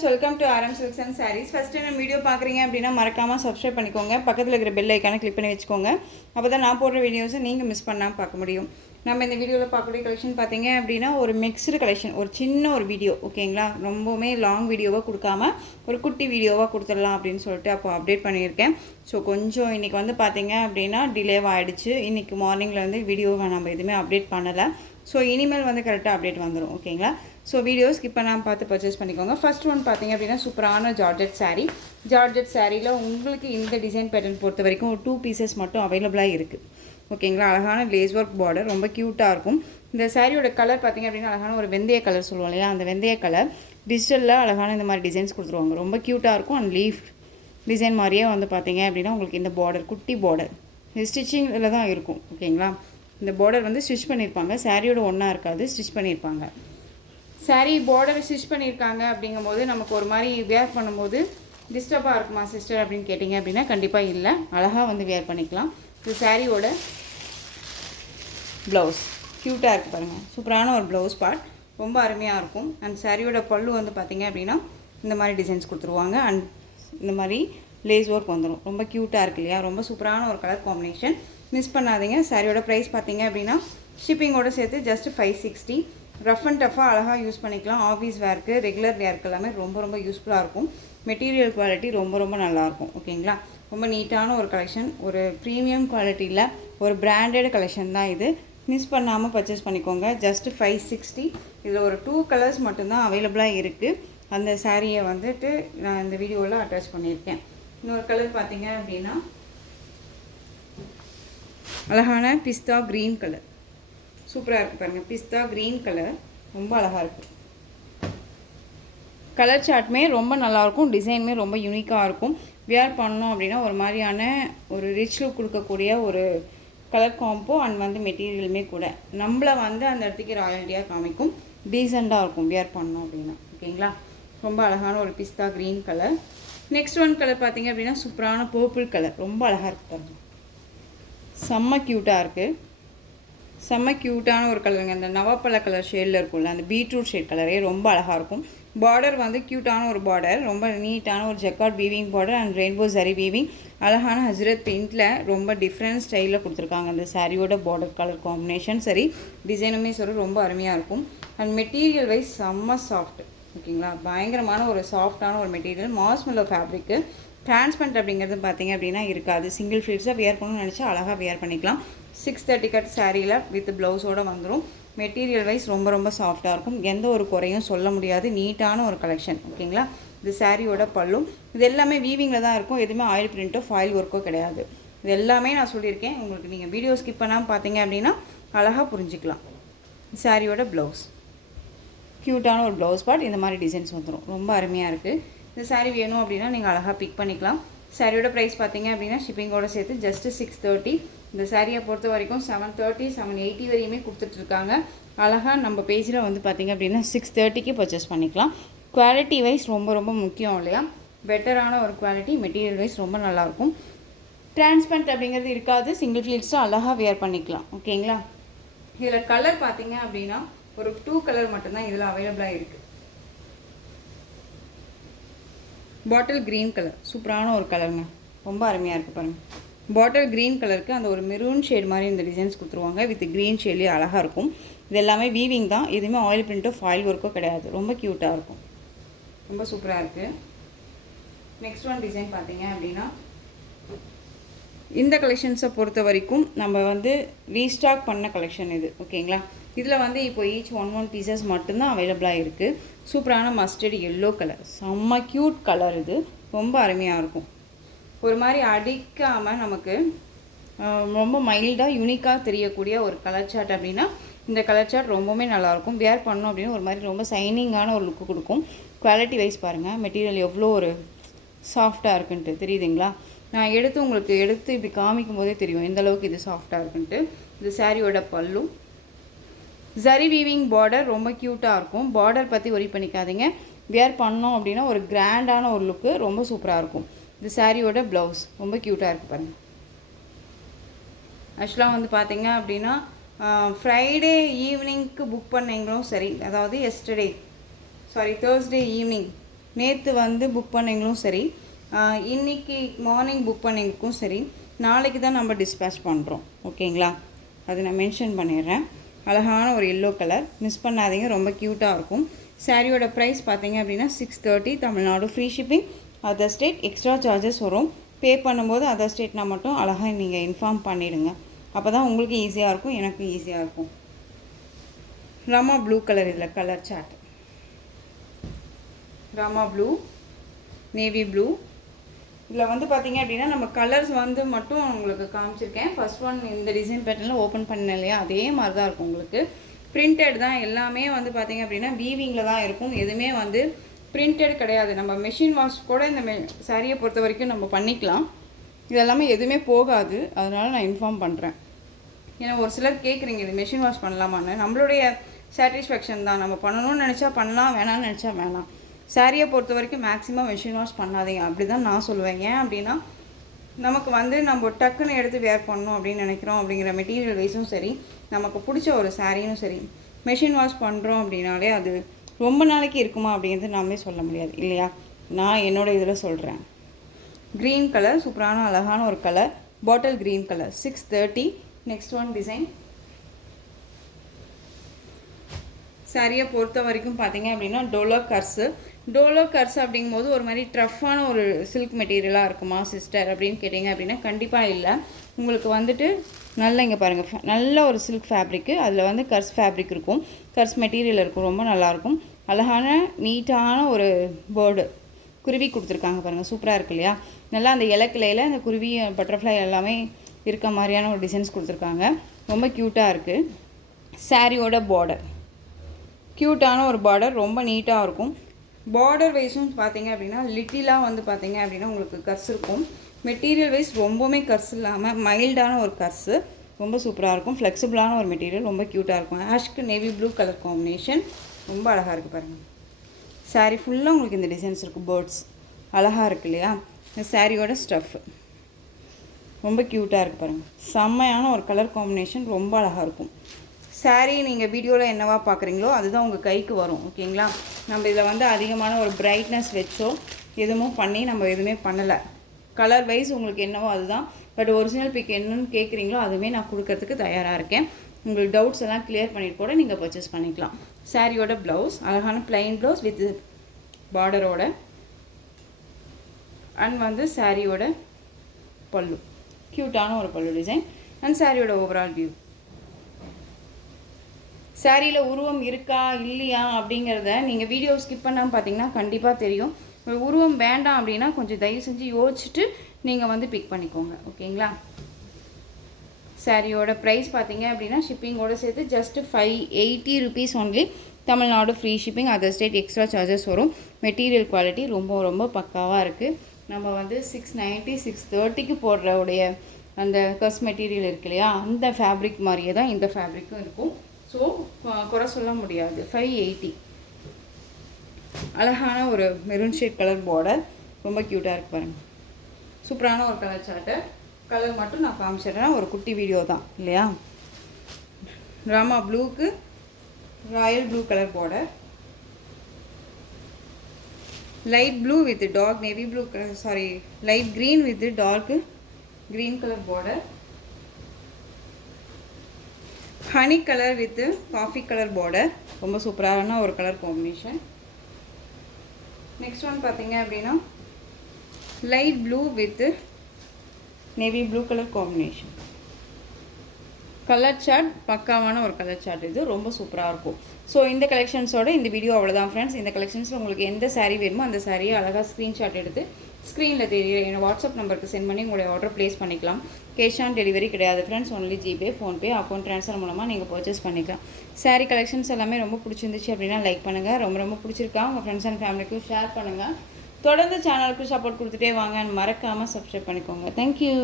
friends, welcome to RM Silks and Sarees. First time video பார்க்குறீங்க அப்படின்னா மறக்காமல் subscribe பண்ணிக்கோங்க. பக்கத்தில் இருக்கிற பெல் ஐக்கானை கிளிக் பண்ணி வச்சுக்கோங்க. அப்போ தான் நான் போடுற வீடியோஸை நீங்கள் மிஸ் பண்ணாமல் பார்க்க முடியும். நம்ம இந்த வீடியோவில் பார்க்கக்கூடிய கலெக்ஷன் பார்த்தீங்க அப்படின்னா ஒரு மிக்ஸ்டு கலெக்ஷன், ஒரு சின்ன ஒரு வீடியோ, ஓகேங்களா? ரொம்பவுமே லாங் வீடியோவாக கொடுக்காம ஒரு குட்டி வீடியோவாக கொடுத்துடலாம் அப்படின்னு சொல்லிட்டு அப்போ அப்டேட் பண்ணியிருக்கேன். ஸோ கொஞ்சம் இன்றைக்கி வந்து பார்த்தீங்க அப்படின்னா டிலேவாக ஆகிடுச்சு. இன்றைக்கி மார்னிங்கில் வந்து வீடியோவை நம்ம எதுவுமே அப்டேட் பண்ணலை. ஸோ இனிமேல் வந்து கரெக்டாக அப்டேட் வந்துடும், ஓகேங்களா? ஸோ வீடியோ ஸ்கிப் பண்ணாமல் பார்த்து பர்ச்சேஸ் பண்ணிக்கோங்க. ஃபர்ஸ்ட் ஒன் பார்த்தீங்க அப்படின்னா சூப்பரான ஜார்ஜெட் சாரீ. ஜார்ஜெட் சாரியில் உங்களுக்கு இந்த டிசைன் பேட்டர்ன் பொறுத்த வரைக்கும் ஒரு 2 பீசஸ் மட்டும் அவைலபிளாக இருக்குது, ஓகேங்களா? அழகான லேஸ் ஒர்க் பார்டர், ரொம்ப க்யூட்டாக இருக்கும். இந்த சாரியோட கலர் பார்த்திங்க அப்படின்னா அழகான ஒரு வெந்தய கலர் சொல்லுவோம் இல்லையா, அந்த வெந்தய கலர் டிஜிட்டலில் அழகான இந்த மாதிரி டிசைன்ஸ் கொடுத்துருவாங்க. ரொம்ப க்யூட்டாக இருக்கும். அண்ட் லீஃப் டிசைன் மாதிரியே வந்து பார்த்திங்க அப்படின்னா உங்களுக்கு இந்த பார்டர், குட்டி பார்டர், ஸ்டிச்சிங்கில் தான் இருக்கும், ஓகேங்களா? இந்த பார்டர் வந்து ஸ்டிச் பண்ணியிருப்பாங்க, சாரியோட ஒன்றா இருக்காது, ஸ்டிச் பண்ணியிருப்பாங்க. சாரீ பார்டர் ஸ்டிச் பண்ணியிருக்காங்க அப்படிங்கும்போது நமக்கு ஒரு மாதிரி வேர் பண்ணும்போது டிஸ்டர்பாக இருக்குமா சிஸ்டர் அப்படின்னு கேட்டிங்க அப்படின்னா கண்டிப்பாக இல்லை, அழகாக வந்து வேர் பண்ணிக்கலாம். இது சாரியோட ப்ளவுஸ் க்யூட்டாக இருக்குது பாருங்கள், சூப்பரான ஒரு ப்ளவுஸ் பார்ட், ரொம்ப அருமையாக இருக்கும். அண்ட் சாரியோட பல்லு வந்து பார்த்திங்க அப்படின்னா இந்த மாதிரி டிசைன்ஸ் கொடுத்துருவாங்க. அண்ட் இந்த மாதிரி லேஸ் ஒர்க் வந்துடும். ரொம்ப க்யூட்டாக இருக்குது இல்லையா? ரொம்ப சூப்பரான ஒரு கலர் காம்பினேஷன், மிஸ் பண்ணாதீங்க. சாரியோட ப்ரைஸ் பார்த்திங்க அப்படின்னா ஷிப்பிங்கோடு சேர்த்து ஜஸ்ட் 560. ரஃப் அண்ட் டஃபாக அழகாக யூஸ் பண்ணிக்கலாம். ஆஃபீஸ் வேர்க்கு, ரெகுலர் வேர்க்கு எல்லாமே ரொம்ப யூஸ்ஃபுல்லாக இருக்கும். மெட்டீரியல் குவாலிட்டி ரொம்ப நல்லாயிருக்கும், ஓகேங்களா? ரொம்ப நீட்டான ஒரு கலெக்ஷன், ஒரு ப்ரீமியம் குவாலிட்டியில் ஒரு பிராண்டட் கலெக்ஷன் தான் இது. மிஸ் பண்ணாமல் பர்ச்சேஸ் பண்ணிக்கோங்க. ஜஸ்ட் 560. இதில் ஒரு 2 கலர்ஸ் மட்டும்தான் அவைலபிளாக இருக்குது. அந்த சாரியை வந்துட்டு நான் இந்த வீடியோவில் அட்டாச் பண்ணியிருக்கேன். இன்னொரு கலர் பார்த்தீங்க அப்படின்னா அழகான பிஸ்தா க்ரீன் கலர், சூப்பராக இருக்குது பாருங்கள். பிஸ்தா க்ரீன் கலர் ரொம்ப அழகாக இருக்குது. கலர் சார்ட்டுமே ரொம்ப நல்லாயிருக்கும், டிசைனுமே ரொம்ப யூனிக்காக இருக்கும். வியர் பண்ணோம் அப்படின்னா ஒரு மாதிரியான ஒரு ரிச் லுக் கொடுக்கக்கூடிய ஒரு கலர் காம்போ. அண்ட் வந்து மெட்டீரியலுமே கூட நம்மளை வந்து அந்த இடத்துக்கு ராயல்டியாக காமிக்கும், டீசெண்டாக இருக்கும் வியர் பண்ணோம் அப்படின்னா, ஓகேங்களா? ரொம்ப அழகான ஒரு பிஸ்தா green colour. Next one colour பார்த்திங்க அப்படின்னா சூப்பரான பர்பிள் கலர், ரொம்ப அழகாக இருக்குது பாருங்கள், செம்ம க்யூட்டாக இருக்குது. செம்ம க்யூட்டான ஒரு கலருங்க. அந்த நவாப்பழ கலர் ஷேடில் இருக்கும்ல, அந்த பீட்ரூட் ஷேட் கலரே ரொம்ப அழகாக இருக்கும். பார்டர் வந்து க்யூட்டான ஒரு பார்டர், ரொம்ப நீட்டான ஒரு jacquard weaving border and rainbow சரி வீவிங். அழகான ஹஜ்ரத் பிரிண்டில் ரொம்ப டிஃப்ரெண்ட் ஸ்டைலில் கொடுத்துருக்காங்க. அந்த சாரியோட பார்டர் கலர் காம்பினேஷன் சரி, டிசைனுமே சரி ரொம்ப அருமையாக இருக்கும். அண்ட் மெட்டீரியல் வைஸ் செம்ம சாஃப்ட், ஓகேங்களா? பயங்கரமான ஒரு சாஃப்டான ஒரு மெட்டீரியல், மாஸ்மெல்லோ ஃபேப்ரிக்கு. டிரான்ஸ்பரண்ட் அப்படிங்கிறது பார்த்திங்க அப்படின்னா இருக்காது. சிங்கிள் ஃபில்ஸாக வியர் பண்ணணும்னு நினச்சா அழகாக வியர் பண்ணிக்கலாம். 630 கட் சாரியில் வித் ப்ளவுஸோடு வந்துடும். மெட்டீரியல் வைஸ் ரொம்ப சாஃப்டாக இருக்கும். எந்த ஒரு குறையும் சொல்ல முடியாது. நீட்டான ஒரு கலெக்ஷன், ஓகேங்களா? இது சாரியோட பல்லும். இது எல்லாமே வீவிங்கில் தான் இருக்கும், எதுவுமே ஆயில் பிரிண்ட்டோ ஃபாயில் ஒர்க்கோ கிடையாது. இது எல்லாமே நான் சொல்லியிருக்கேன். உங்களுக்கு நீங்கள் வீடியோ ஸ்கிப் பண்ணாமல் பார்த்தீங்க அப்படின்னா அழகாக புரிஞ்சிக்கலாம். சாரியோட ப்ளவுஸ் க்யூட்டான ஒரு ப்ளவுஸ் பார்ட், இந்த மாதிரி டிசைன்ஸ் வந்துடும். ரொம்ப அருமையாக இருக்குது. இந்த சாரீ வேணும் அப்படின்னா நீங்கள் அழகாக பிக் பண்ணிக்கலாம். சாரியோட ப்ரைஸ் பார்த்தீங்க அப்படின்னா ஷிப்பிங்கோடு சேர்த்து ஜஸ்ட் 630. இந்த சாரியை பொறுத்த வரைக்கும் 730, 780 வரையுமே கொடுத்துட்ருக்காங்க. அழகாக நம்ம பேஜில் வந்து பார்த்திங்க அப்படின்னா 630க்கு பர்ச்சேஸ் பண்ணிக்கலாம். குவாலிட்டி வைஸ் ரொம்ப முக்கியம் இல்லையா? பெட்டரான ஒரு குவாலிட்டி, மெட்டீரியல் வைஸ் ரொம்ப நல்லாயிருக்கும். டிரான்ஸ்பரண்ட் அப்படிங்கிறது இருக்காது, சிங்கிள் ஃபிளிட்ஸாக அழகாக வியர் பண்ணிக்கலாம், ஓகேங்களா? இதில் கலர் பார்த்திங்க அப்படின்னா ஒரு 2 கலர் மட்டும்தான் இதில் அவைலபிளாக இருக்குது. பாட்டில் க்ரீன் கலர், சூப்பரான ஒரு கலருங்க, ரொம்ப அருமையாக இருக்குது பாருங்கள். பாட்டில் க்ரீன் கலருக்கு அந்த ஒரு மெரூன் ஷேட் மாதிரி இந்த டிசைன்ஸ் கொடுத்துருவாங்க. வித் க்ரீன் ஷேட்லேயே அழகாக இருக்கும். இது எல்லாமே வீவிங் தான், எதுவுமே ஆயில் பிரிண்ட்டோ ஃபாயில் ஒர்க்கோ கிடையாது. ரொம்ப க்யூட்டாக இருக்கும், ரொம்ப சூப்பராக இருக்குது. நெக்ஸ்ட் ஒன் டிசைன் பார்த்தீங்க அப்படின்னா இந்த கலெக்ஷன்ஸை பொறுத்த வரைக்கும் நம்ம வந்து ரீஸ்டாக் பண்ண கலெக்ஷன் இது, ஓகேங்களா? இதில் வந்து இப்போ ஈச் 1 பீசஸ் மட்டும்தான் அவைலபிளாக இருக்குது. சூப்பரான மஸ்டர்ட் எல்லோ கலர், செம்ம க்யூட் கலர். இது ரொம்ப அருமையாக இருக்கும். ஒரு மாதிரி அடிக்காமல் நமக்கு ரொம்ப மைல்டாக யூனிக்காக தெரியக்கூடிய ஒரு கலர் சார்ட் அப்படின்னா இந்த கலர் சார்ட் ரொம்பவுமே நல்லாயிருக்கும். வியர் பண்ணோம் அப்படின்னு ஒரு மாதிரி ரொம்ப சைனிங்கான ஒரு லுக்கு கொடுக்கும். குவாலிட்டி வைஸ் பாருங்கள், மெட்டீரியல் எவ்வளோ ஒரு சாஃப்டாக இருக்குன்ட்டு தெரியுதுங்களா? நான் உங்களுக்கு எடுத்து இப்படி காமிக்கும் போதே தெரியும் எந்தளவுக்கு இது சாஃப்டாக இருக்குன்ட்டு. இது சாரியோட பல்லு, ஜரி வீவிங் பார்டர் ரொம்ப க்யூட்டாக இருக்கும். பார்டர் பற்றி ஒரி பண்ணிக்காதீங்க. வியர் பண்ணோம் அப்படின்னா ஒரு கிராண்டான ஒரு லுக்கு, ரொம்ப சூப்பராக இருக்கும். இது சாரியோட ப்ளவுஸ் ரொம்ப க்யூட்டாக இருக்குது பாருங்கள். ஆக்சுவலாக வந்து பார்த்தீங்க அப்படின்னா ஃப்ரைடே ஈவினிங்க்கு புக் பண்ணிங்களும் சரி, அதாவது தேர்ஸ்டே ஈவினிங் நேற்று வந்து புக் பண்ணிங்களும் சரி, இன்றைக்கி மார்னிங் புக் பண்ணிங்களுக்கும் சரி, நாளைக்கு தான் நம்ம டிஸ்பேச் பண்ணுறோம். ஓகேங்களா, அது நான் மென்ஷன் பண்ணிடுறேன். அழகான ஒரு எல்லோ கலர், மிஸ் பண்ணாதீங்க, ரொம்ப க்யூட்டாக இருக்கும். சாரியோட ப்ரைஸ் பார்த்தீங்க அப்படின்னா 630, Tamil Nadu, free shipping. Other state extra charges வரும். பே பண்ணும்போது அதர் ஸ்டேட்னால் மட்டும் அழகாக நீங்கள் இன்ஃபார்ம் பண்ணிவிடுங்க. அப்போ தான் உங்களுக்கு ஈஸியாக இருக்கும், எனக்கும் ஈஸியாக இருக்கும். ராமா ப்ளூ கலர், இதில் கலர் சார்ட் ராமா ப்ளூ, நேவி ப்ளூ. இதில் வந்து பார்த்திங்க அப்படின்னா நம்ம கலர்ஸ் வந்து மட்டும் உங்களுக்கு காமிச்சிருக்கேன். ஃபர்ஸ்ட் ஒன் இந்த டிசைன் பேட்டர்னில் ஓப்பன் பண்ண இல்லையா, அதே மாதிரி தான் இருக்கும் உங்களுக்கு. பிரிண்டட் தான் எல்லாமே வந்து பார்த்திங்க அப்படின்னா வீவிங்கில் தான் இருக்கும். எதுவுமே வந்து பிரிண்டட் கிடையாது. நம்ம மெஷின் வாஷ் கூட இந்த சாரியை பொறுத்த வரைக்கும் நம்ம பண்ணிக்கலாம். இதெல்லாமே எதுவுமே போகாது, அதனால் நான் இன்ஃபார்ம் பண்ணுறேன். ஏன்னா ஒரு சிலர் கேட்குறீங்க இது மெஷின் வாஷ் பண்ணலாமான்னு. நம்மளுடைய சாட்டிஸ்ஃபேக்ஷன் தான். நம்ம பண்ணணும்னு நினச்சா பண்ணலாம், வேணாம்னு நினச்சா வேணாம். சாரியை பொறுத்த வரைக்கும் மேக்ஸிமம் மெஷின் வாஷ் பண்ணாதீங்க, அப்படி தான் நான் சொல்லுவேன். ஏன் அப்படின்னா நமக்கு வந்து நம்ம டக்குன்னு எடுத்து வேர் பண்ணணும் அப்படின்னு நினைக்கிறோம் அப்படிங்கிற மெட்டீரியல் வைஸும் சரி, நமக்கு பிடிச்ச ஒரு சாரியும் சரி, மெஷின் வாஷ் பண்ணுறோம் அப்படின்னாலே அது ரொம்ப நாளைக்கு இருக்குமா அப்படிங்கிறது நாமே சொல்ல முடியாது இல்லையா. நான் என்னோடய இதில் சொல்கிறேன். க்ரீன் கலர், சூப்பரான அழகான ஒரு colour, bottle green colour, 630. Next one design. சாரியை பொறுத்த வரைக்கும் பார்த்தீங்க அப்படின்னா டோலோ கர்ஸ் அப்படிங்கும்போது ஒரு மாதிரி ட்ரஃப்பான ஒரு சில்க் மெட்டீரியலாக இருக்குமா சிஸ்டர் அப்படின்னு கேட்டிங்க அப்படின்னா கண்டிப்பாக இல்லை. உங்களுக்கு வந்துட்டு நல்ல இங்கே பாருங்கள், நல்ல ஒரு சில்க் ஃபேப்ரிக்கு, அதில் வந்து கர்ஸ் ஃபேப்ரிக் இருக்கும், கர்ஸ் மெட்டீரியல் இருக்கும், ரொம்ப நல்லாயிருக்கும். அழகான நீட்டான ஒரு பேர்டு குருவி கொடுத்துருக்காங்க பாருங்கள், சூப்பராக இருக்கு இல்லையா. நல்லா அந்த இலக்கிலையில் அந்த குருவி பட்டர்ஃப்ளை எல்லாமே இருக்க மாதிரியான ஒரு டிசைன்ஸ் கொடுத்துருக்காங்க, ரொம்ப க்யூட்டாக இருக்குது. சாரியோட பார்டர் க்யூட்டான ஒரு பார்டர், ரொம்ப நீட்டாக இருக்கும். பார்டர் வைஸும் பார்த்தீங்க அப்படின்னா லிட்டிலாக வந்து பார்த்தீங்க அப்படின்னா உங்களுக்கு கர்ஸ் இருக்கும். மெட்டீரியல் வைஸ் ரொம்பவுமே கர்ஸ் இல்லாமல் மைல்டான ஒரு கர்ஸு, ரொம்ப சூப்பராக இருக்கும். ஃப்ளெக்சிபிளான ஒரு மெட்டீரியல், ரொம்ப க்யூட்டாக இருக்கும். ஆஷ்க்கு நேவி ப்ளூ கலர் காம்பினேஷன், ரொம்ப அழகாக இருக்குது பாருங்கள். சாரீ ஃபுல்லாக உங்களுக்கு இந்த டிசைன்ஸ் இருக்குது, பேர்ட்ஸ் அழகாக இருக்குது இல்லையா. இந்த சாரியோட ஸ்டஃப்பு ரொம்ப க்யூட்டாக இருக்குது பாருங்கள், செம்மையான ஒரு கலர் காம்பினேஷன், ரொம்ப அழகாக இருக்கும். சாரீ நீங்கள் வீடியோவில் என்னவா பார்க்குறீங்களோ அதுதான் உங்கள் கைக்கு வரும். ஓகேங்களா, நம்ம இதில் வந்து அதிகமான ஒரு பிரைட்னஸ் வச்சோ எதுவும் பண்ணி நம்ம எதுவுமே பண்ணலை. கலர் வைஸ் உங்களுக்கு என்னவோ அதுதான். பட் ஒரிஜினல் பிக் என்னன்னு கேட்குறீங்களோ அதுவுமே நான் கொடுக்கறதுக்கு தயாராக இருக்கேன். உங்களுக்கு டவுட்ஸ் எல்லாம் கிளியர் பண்ணிட்டு கூட நீங்கள் பர்ச்சேஸ் பண்ணிக்கலாம். சாரியோட ப்ளவுஸ் அழகான பிளைன் ப்ளவுஸ் வித் பார்டரோட, அண்ட் வந்து சாரியோட பல்லு க்யூட்டான ஒரு பல்லு டிசைன், அண்ட் சாரியோட ஓவரால் வியூ. சாரியில் உருவம் இருக்கா இல்லையா அப்படிங்கிறத நீங்கள் வீடியோ ஸ்கிப் பண்ணாமல் பார்த்தீங்கன்னா கண்டிப்பாக தெரியும். உருவம் வேண்டாம் அப்படின்னா கொஞ்சம் தயவு செஞ்சு யோசிச்சுட்டு நீங்கள் வந்து பிக் பண்ணிக்கோங்க. ஓகேங்களா, சாரியோட ப்ரைஸ் பார்த்தீங்க அப்படின்னா ஷிப்பிங்கோடு சேர்த்து just 580 rupees only. Tamil Nadu free shipping, other state extra charges வரும். மெட்டீரியல் குவாலிட்டி ரொம்ப ரொம்ப பக்காவாக இருக்குது. நம்ம வந்து 690 630க்கு போடுற உடைய அந்த கஸ் மெட்டீரியல் இருக்கு இல்லையா, அந்த ஃபேப்ரிக் மாதிரியே தான் இந்த ஃபேப்ரிக்கும் இருக்கும். ஸோ குறை சொல்ல முடியாது. 580, அழகான ஒரு மெரூன் ஷேட் கலர் பார்டர், ரொம்ப க்யூட்டாக இருக்குது பாருங்கள். சூப்பரான ஒரு கலர் சார்ட்டு. கலர் மட்டும் நான் காமிச்சிடுறேன், ஒரு குட்டி வீடியோ தான் இல்லையா. ராமா ப்ளூக்கு royal blue colour border, light blue with dark navy blue colour, sari light green with dark green colour border, honey colour with coffee colour border, ரொம்ப சூப்பரான ஒரு கலர் காம்பினேஷன். நெக்ஸ்ட் ஒன் பார்த்தீங்க அப்படின்னா light blue with navy blue colour combination. Colour chart பக்காவான ஒரு colour chart, இது ரொம்ப சூப்பராக இருக்கும். ஸோ இந்த கலெக்ஷன்ஸோட இந்த வீடியோ அவ்வளோதான் ஃப்ரெண்ட்ஸ். இந்த கலெக்ஷன்ஸில் உங்களுக்கு எந்த சாரீ வேணுமோ அந்த சாரியை அழகாக ஸ்க்ரீன்ஷாட் எடுத்து ஸ்க்ரீனில் தெரியுற என்னோட வாட்ஸ்அப் நம்பருக்கு சென்ட் பண்ணி உங்களுடைய ஆர்டர் ப்ளேஸ் பண்ணிக்கலாம். கேஷ் ஆன் டெலிவரி கிடையாது friends, only GPay, PhonePe, account transfer மூலமாக நீங்கள் பர்ச்சேஸ் பண்ணிக்கலாம். சாரீ கலெக்ஷன்ஸ் எல்லாமே ரொம்ப பிடிச்சிருந்துச்சு அப்படின்னா லைக் பண்ணுங்கள். ரொம்ப ரொம்ப பிடிச்சிருக்கா உங்கள் ஃப்ரெண்ட்ஸ் அண்ட் ஃபேமிலிக்கும் ஷேர் பண்ணுங்கள். தொடர்ந்து சேனலுக்கு சப்போர்ட் கொடுத்துட்டே வாங்க, மறக்காமல் சப்ஸ்கிரைப் பண்ணிக்கோங்க. தேங்க்யூ.